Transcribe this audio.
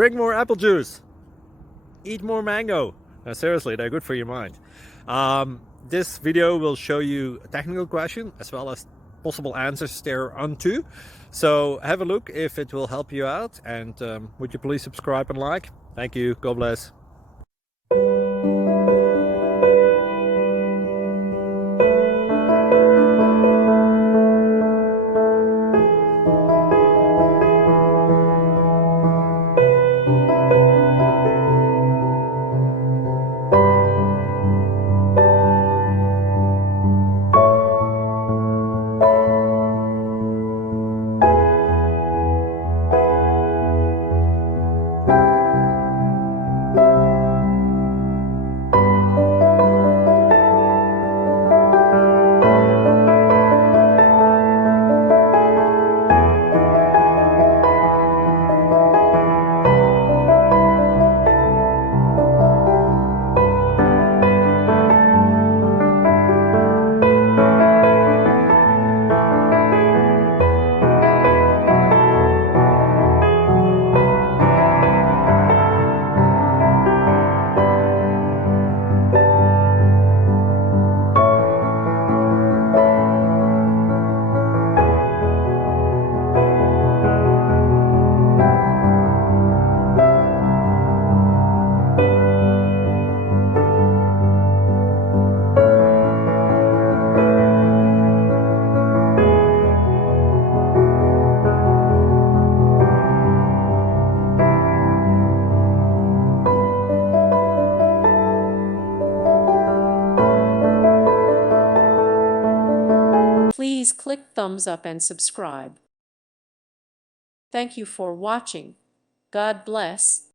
Drink more apple juice. Eat more mango. Seriously, they're good for your mind. This video will show you a technical question as well as possible answers thereunto. So have a look if it will help you out, and would you please subscribe and like? Thank you. God bless. Please click thumbs up and subscribe. Thank you for watching. God bless.